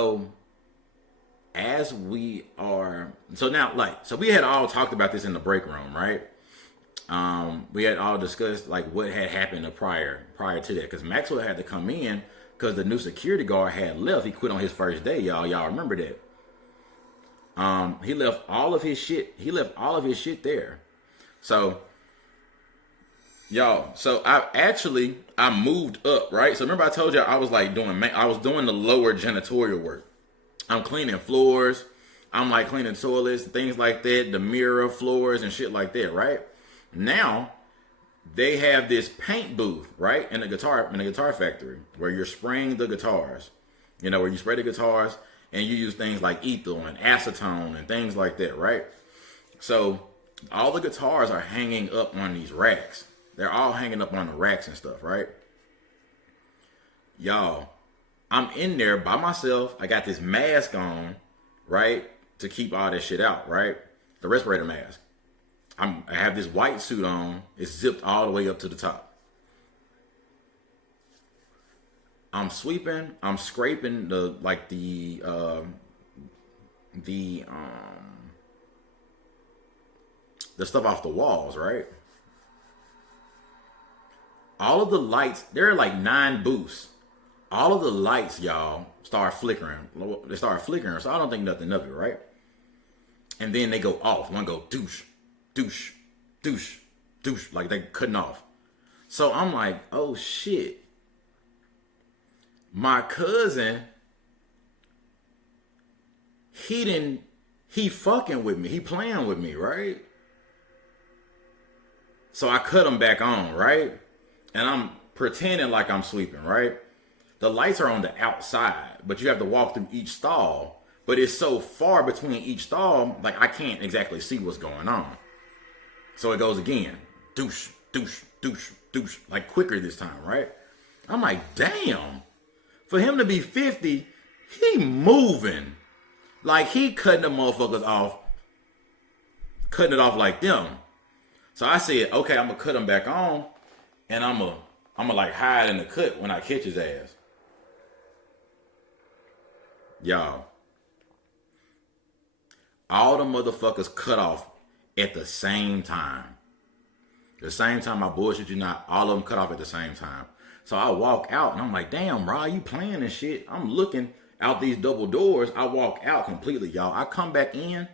So as we are, so now, like, so we had all talked about this in the break room, right? We had all discussed like what had happened prior to that, because Maxwell had to come in because the new security guard had left. He quit on his first day, y'all. Y'all remember that? He left all of his shit. He left all of his shit there. So, y'all. So I moved up, right? So remember I told you I was like I was doing the lower janitorial work. I'm cleaning floors. I'm like cleaning toilets, things like that, the mirror floors and shit like that, right? Now they have this paint booth, right, in the guitar factory where you're spraying the guitars. You know, where you spray the guitars and you use things like ethyl and acetone and things like that, right? So all the guitars are hanging up on these racks. They're all hanging up on the racks and stuff, right? Y'all, I'm in there by myself. I got this mask on, right, to keep all that shit out, right? The respirator mask. I have this white suit on. It's zipped all the way up to the top. I'm sweeping. I'm scraping the stuff off the walls, right? All of the lights. There are like 9 booths. All of the lights, y'all, start flickering. They start flickering, so I don't think nothing of it, right? And then they go off. One go douche, douche, douche, douche, like they cutting off. So I'm like, oh shit. My cousin, he fucking with me. He playing with me, right? So I cut him back on, right? And I'm pretending like I'm sweeping, right? The lights are on the outside, but you have to walk through each stall. But it's so far between each stall, like I can't exactly see what's going on. So it goes again. Douche, douche, douche, douche. Like quicker this time, right? I'm like, damn. For him to be 50, he moving. Like he cutting the motherfuckers off. Cutting it off like them. So I said, okay, I'm going to cut him back on. And I'm going to like hide in the cut when I catch his ass. Y'all. All the motherfuckers cut off at the same time. The same time I bullshit you not, all of them cut off at the same time. So I walk out and I'm like, damn, Rod, you playing and shit. I'm looking out these double doors. I walk out completely, y'all. I come back in.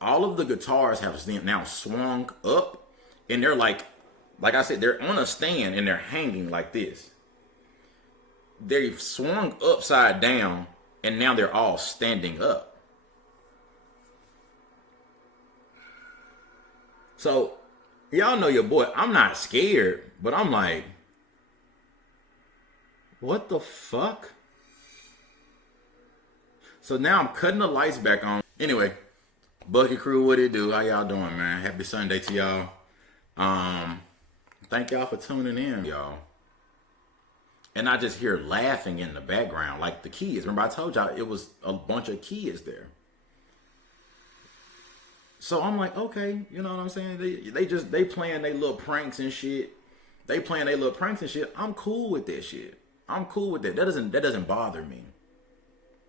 All of the guitars have now swung up. And they're like I said, they're on a stand and they're hanging like this. They've swung upside down and now they're all standing up. So, y'all know your boy. I'm not scared, but I'm like, what the fuck? So now I'm cutting the lights back on. Anyway, Bucky Crew, what it do? How y'all doing, man? Happy Sunday to y'all. Thank y'all for tuning in, y'all. And I just hear laughing in the background, like the kids. Remember I told y'all it was a bunch of kids there. So I'm like, okay, you know what I'm saying? They playing their little pranks and shit. They playing their little pranks and shit. I'm cool with that shit. I'm cool with that. That doesn't bother me.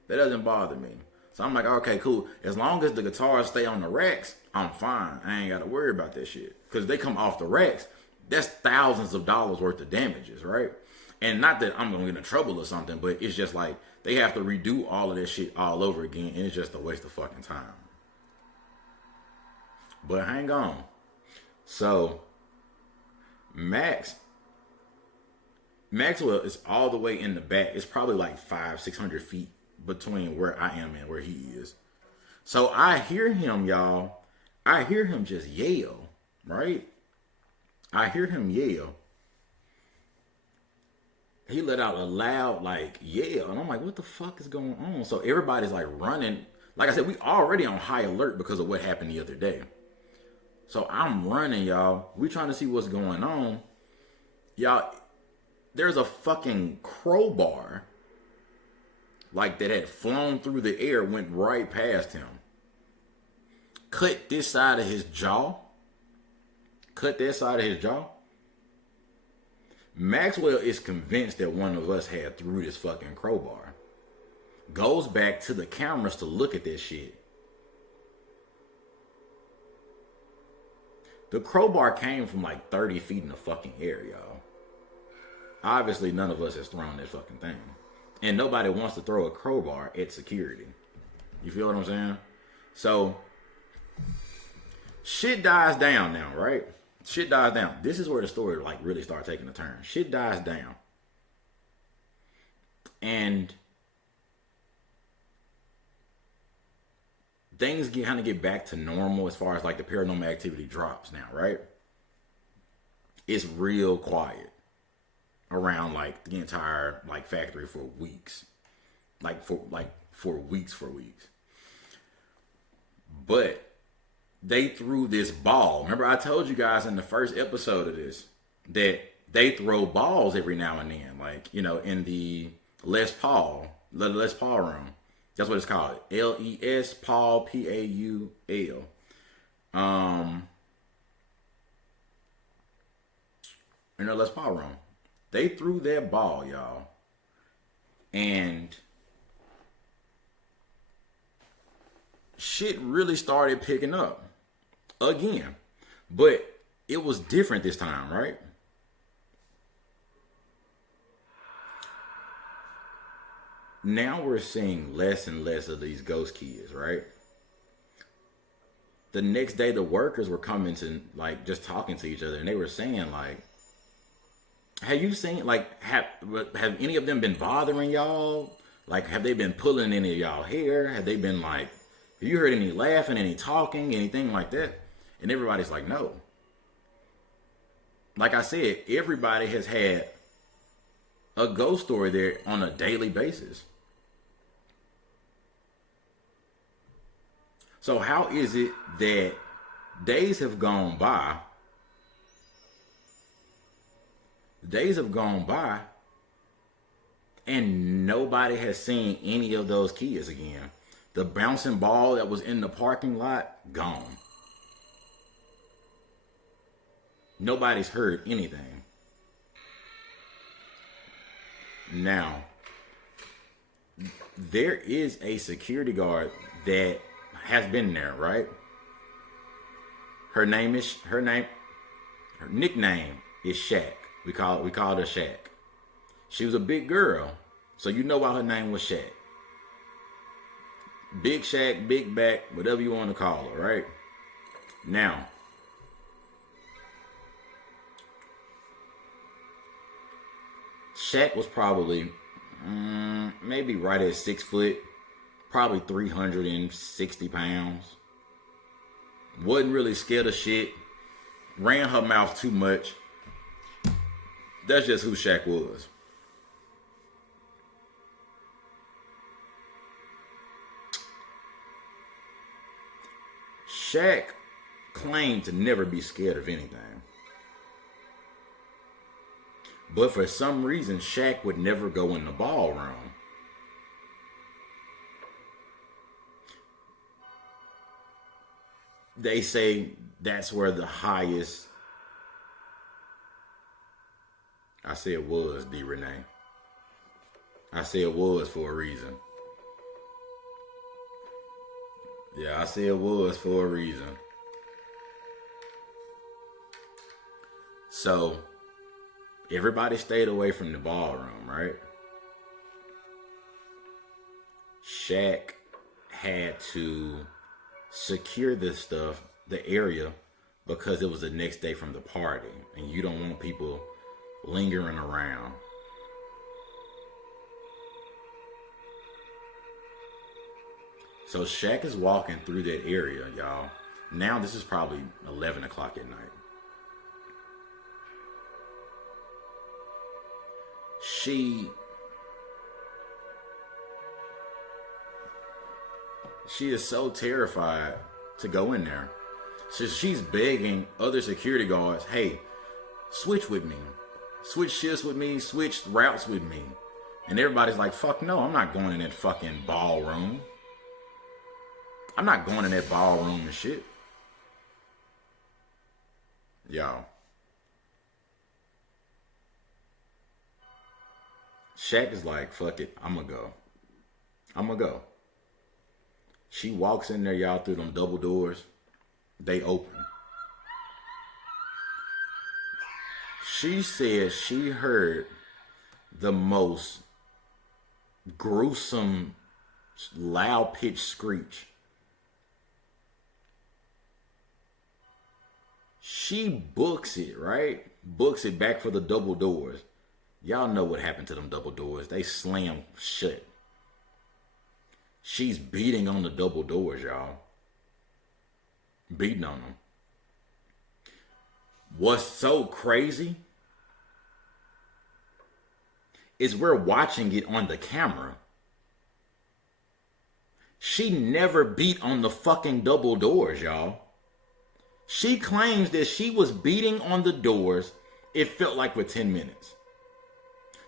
That doesn't bother me. So I'm like, okay, cool. As long as the guitars stay on the racks, I'm fine. I ain't got to worry about that shit. Because they come off the racks, that's thousands of dollars worth of damages, right? And not that I'm going to get in trouble or something, but it's just like they have to redo all of that shit all over again. And it's just a waste of fucking time. But hang on. So, Maxwell is all the way in the back. It's probably like 500-600 feet between where I am and where he is. So I hear him, y'all. I hear him just yell, right? I hear him yell. He let out a loud, like, yell. And I'm like, what the fuck is going on? So everybody's like running. Like I said, we already on high alert because of what happened the other day. So I'm running, y'all. We trying to see what's going on. Y'all, there's a fucking crowbar like that had flown through the air, went right past him. Cut this side of his jaw. Cut that side of his jaw. Maxwell is convinced that one of us had threw this fucking crowbar. goes back to the cameras to look at this shit. The crowbar came from like 30 feet in the fucking air, y'all. Obviously, none of us has thrown that fucking thing. And nobody wants to throw a crowbar at security. You feel what I'm saying? So, shit dies down now, right? Shit dies down. This is where the story like really starts taking a turn. Shit dies down. And things kind of get back to normal as far as like the paranormal activity drops now, right? It's real quiet around like the entire like factory for weeks. For weeks. But they threw this ball. Remember I told you guys in the first episode of this that they throw balls every now and then, like, you know, in the Les Paul room. That's what it's called. LES Paul, PAUL. In the Les Paul room. They threw that ball, y'all. And shit really started picking up again. But it was different this time, right? Now we're seeing less and less of these ghost kids, right? The next day, the workers were coming to, like, just talking to each other, and they were saying, like, have you seen, like, have any of them been bothering y'all? Like, have they been pulling any of y'all hair? Have they been, like, have you heard any laughing, any talking, anything like that? And everybody's like, no. Like I said, everybody has had a ghost story there on a daily basis. So how is it that days have gone by and nobody has seen any of those kids again? The bouncing ball that was in the parking lot, gone. Nobody's heard anything. Now, there is a security guard that has been there, right? Her nickname is Shaq. We call her Shaq. She was a big girl, so you know why her name was Shaq. Big Shaq, big back, whatever you want to call her, right? Now, Shaq was probably maybe right at 6 foot, probably 360 pounds. Wasn't really scared of shit. Ran her mouth too much. That's just who Shaq was. Shaq claimed to never be scared of anything. But for some reason, Shaq would never go in the ballroom. They say that's where the highest... I say it was, D. Renee. I say it was for a reason. Yeah, I say it was for a reason. So, everybody stayed away from the ballroom, right? Shaq had to secure this stuff, the area, because it was the next day from the party. And you don't want people lingering around. So Shaq is walking through that area, y'all. Now this is probably 11 o'clock at night. She is so terrified to go in there. So she's begging other security guards, hey, switch with me. Switch shifts with me, switch routes with me. And everybody's like, fuck no, I'm not going in that fucking ballroom. I'm not going in that ballroom and shit. Y'all. Shaq is like, fuck it, I'm gonna go. I'm gonna go. She walks in there, y'all, through them double doors. They open. She says she heard the most gruesome, loud pitched screech. She books it, right? Books it back for the double doors. Y'all know what happened to them double doors. They slam shut. She's beating on the double doors, y'all. Beating on them. What's so crazy is we're watching it on the camera. She never beat on the fucking double doors, y'all. She claims that she was beating on the doors, it felt like for 10 minutes.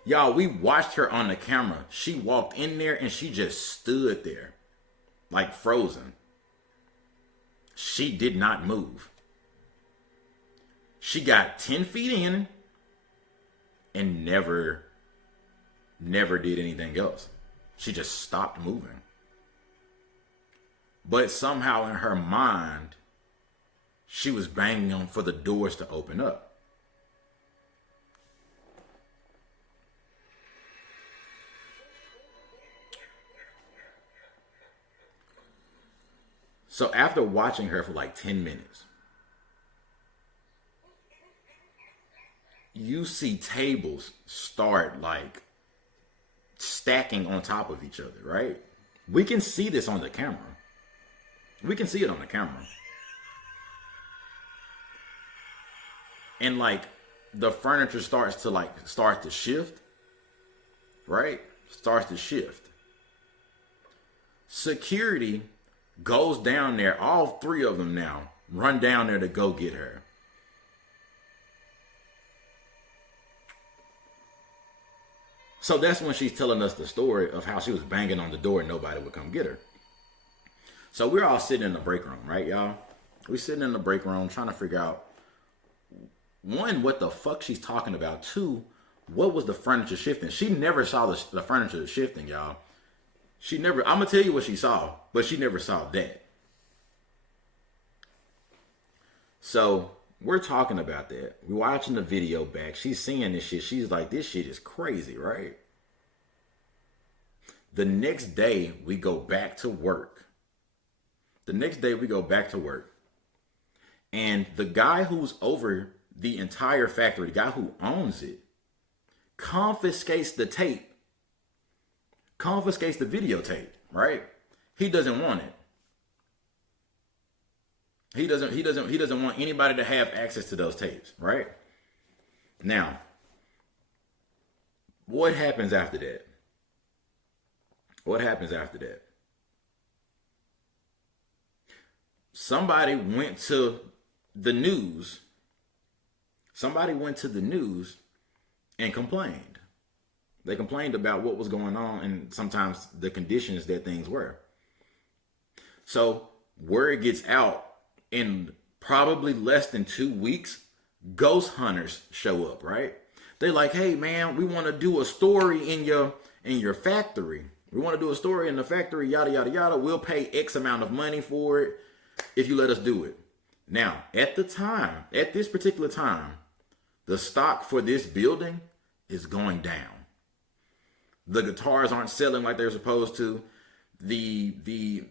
Y'all, we watched her on the camera. She walked in there and she just stood there like frozen. She did not move. She got 10 feet in and never did anything else. She just stopped moving. But somehow in her mind, she was banging on for the doors to open up. So after watching her for like 10 minutes, you see tables start like stacking on top of each other, right? We can see this on the camera. We can see it on the camera. And like the furniture starts to shift, right? Starts to shift. Security goes down there, all three of them now, run down there to go get her. So that's when she's telling us the story of how she was banging on the door and nobody would come get her. So we're all sitting in the break room, right, y'all? We're sitting in the break room trying to figure out, one, what the fuck she's talking about. Two, what was the furniture shifting? She never saw the furniture shifting, y'all. I'm going to tell you what she saw, but she never saw that. So we're talking about that. We're watching the video back. She's seeing this shit. She's like, this shit is crazy, right? The next day, we go back to work. And the guy who's over the entire factory, the guy who owns it, confiscates the tape. Confiscates the videotape, right? He doesn't want it. He doesn't want anybody to have access to those tapes, right? Now, what happens after that? Somebody went to the news. And complained. They complained about what was going on and sometimes the conditions that things were. So word gets out, in probably less than 2 weeks, ghost hunters show up, right? They're like, hey man, we want to do a story in your factory. We want to do a story in the factory, yada, yada, yada. We'll pay X amount of money for it if you let us do it. Now, at this particular time, the stock for this building is going down. The guitars aren't selling like they're supposed to. The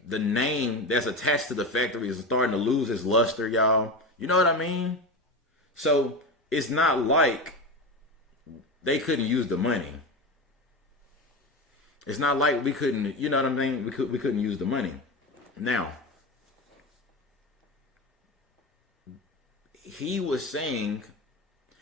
name that's attached to the factory is starting to lose its luster, y'all. You know what I mean? So it's not like they couldn't use the money. It's not like we couldn't, you know what I mean? We couldn't use the money. Now, he was saying,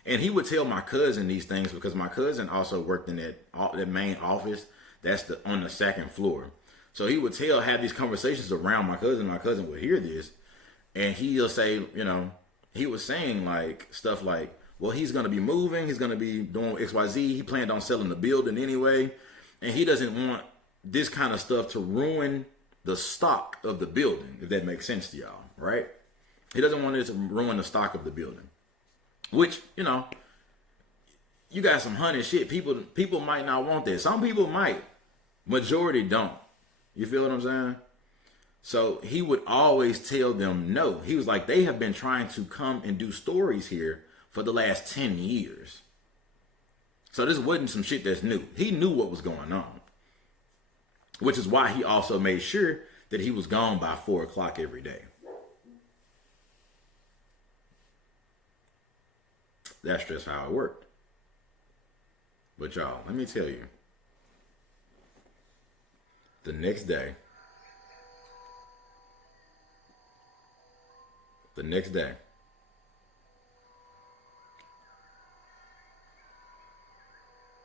and he would tell my cousin these things because my cousin also worked in that main office that's on the second floor. So he would have these conversations around my cousin. My cousin would hear this, and he'll say, he was saying like stuff like, well, he's going to be moving. He's going to be doing XYZ. He planned on selling the building anyway. And he doesn't want this kind of stuff to ruin the stock of the building, if that makes sense to y'all, right? He doesn't want it to ruin the stock of the building. Which, you got some honey shit. People might not want that. Some people might. Majority don't. You feel what I'm saying? So he would always tell them no. He was like, they have been trying to come and do stories here for the last 10 years. So this wasn't some shit that's new. He knew what was going on. Which is why he also made sure that he was gone by 4 o'clock every day. That's just how it worked. But y'all, let me tell you. The next day,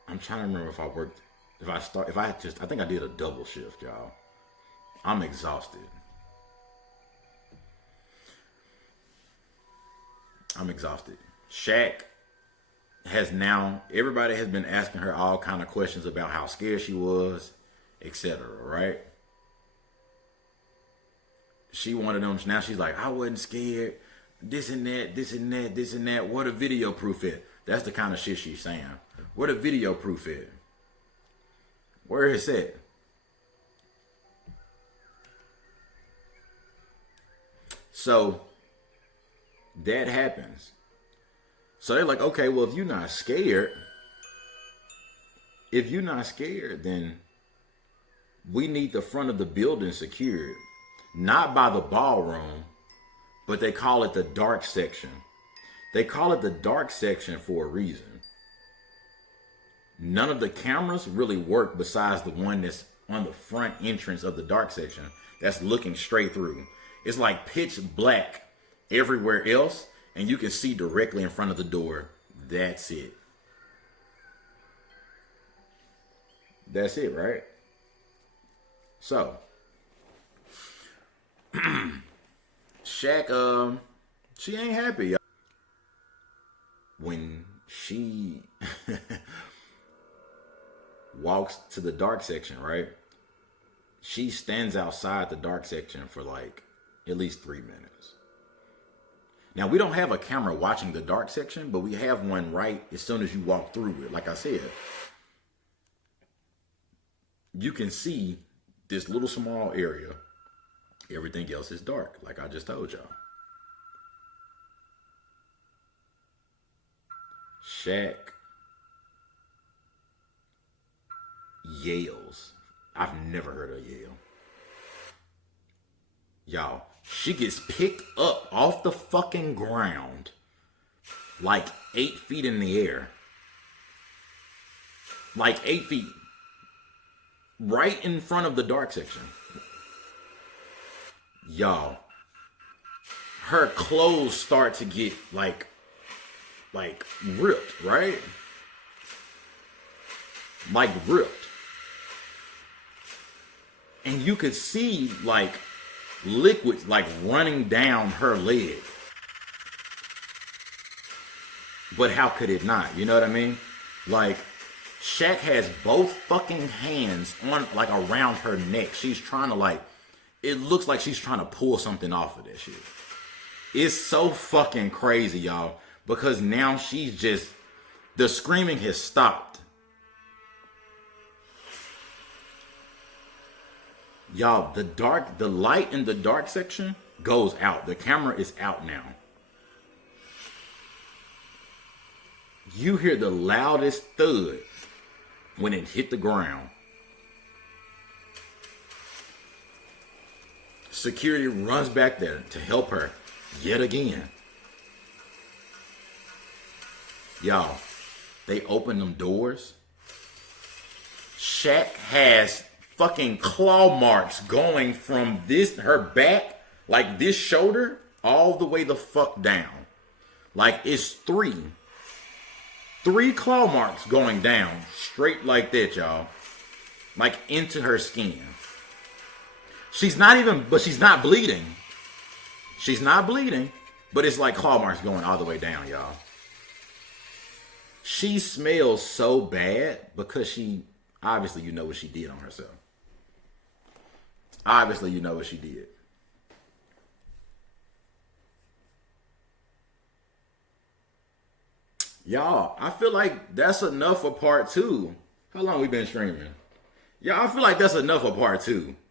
I'm trying to remember if I worked, I think I did a double shift, y'all. I'm exhausted. Shaq everybody has been asking her all kind of questions about how scared she was, etc., right? She wanted them, now she's like, I wasn't scared, this and that, where the video proof at? That's the kind of shit she's saying. Where the video proof at? Where is it? So that happens. So they're like, okay, well, if you're not scared, then we need the front of the building secured. Not by the ballroom, but they call it the dark section. They call it the dark section for a reason. None of the cameras really work besides the one that's on the front entrance of the dark section that's looking straight through. It's like pitch black everywhere else, and you can see directly in front of the door. That's it. That's it, right? So, Shaq, she ain't happy, y'all. When she walks to the dark section, right? She stands outside the dark section for like at least 3 minutes. Now, we don't have a camera watching the dark section, but we have one right as soon as you walk through it. Like I said, you can see this little small area. Everything else is dark, like I just told y'all. Shaq yells. I've never heard her yell. Y'all, she gets picked up off the fucking ground like 8 feet in the air. Like 8 feet. Right in front of the dark section. Y'all, her clothes start to get like ripped, right? Like ripped. And you could see like liquids like running down her leg. But how could it not? You know what I mean? Like, Shaq has both fucking hands on, like, around her neck. She's trying to, like, it looks like she's trying to pull something off of that shit. It's so fucking crazy, y'all. Because now she's just, the screaming has stopped. Y'all, the light in the dark section goes out. The camera is out now. You hear the loudest thud when it hit the ground. Security runs back there to help her yet again. Y'all, they open them doors. Shaq has fucking claw marks going from her back, like this shoulder, all the way the fuck down. Like it's three claw marks going down straight like that, y'all. Like into her skin. She's not bleeding. She's not bleeding, but it's like claw marks going all the way down, y'all. She smells so bad because she, obviously you know what she did on herself. Obviously you know what she did. Y'all, I feel like that's enough for part 2. How long we been streaming? Y'all, I feel like that's enough for part 2.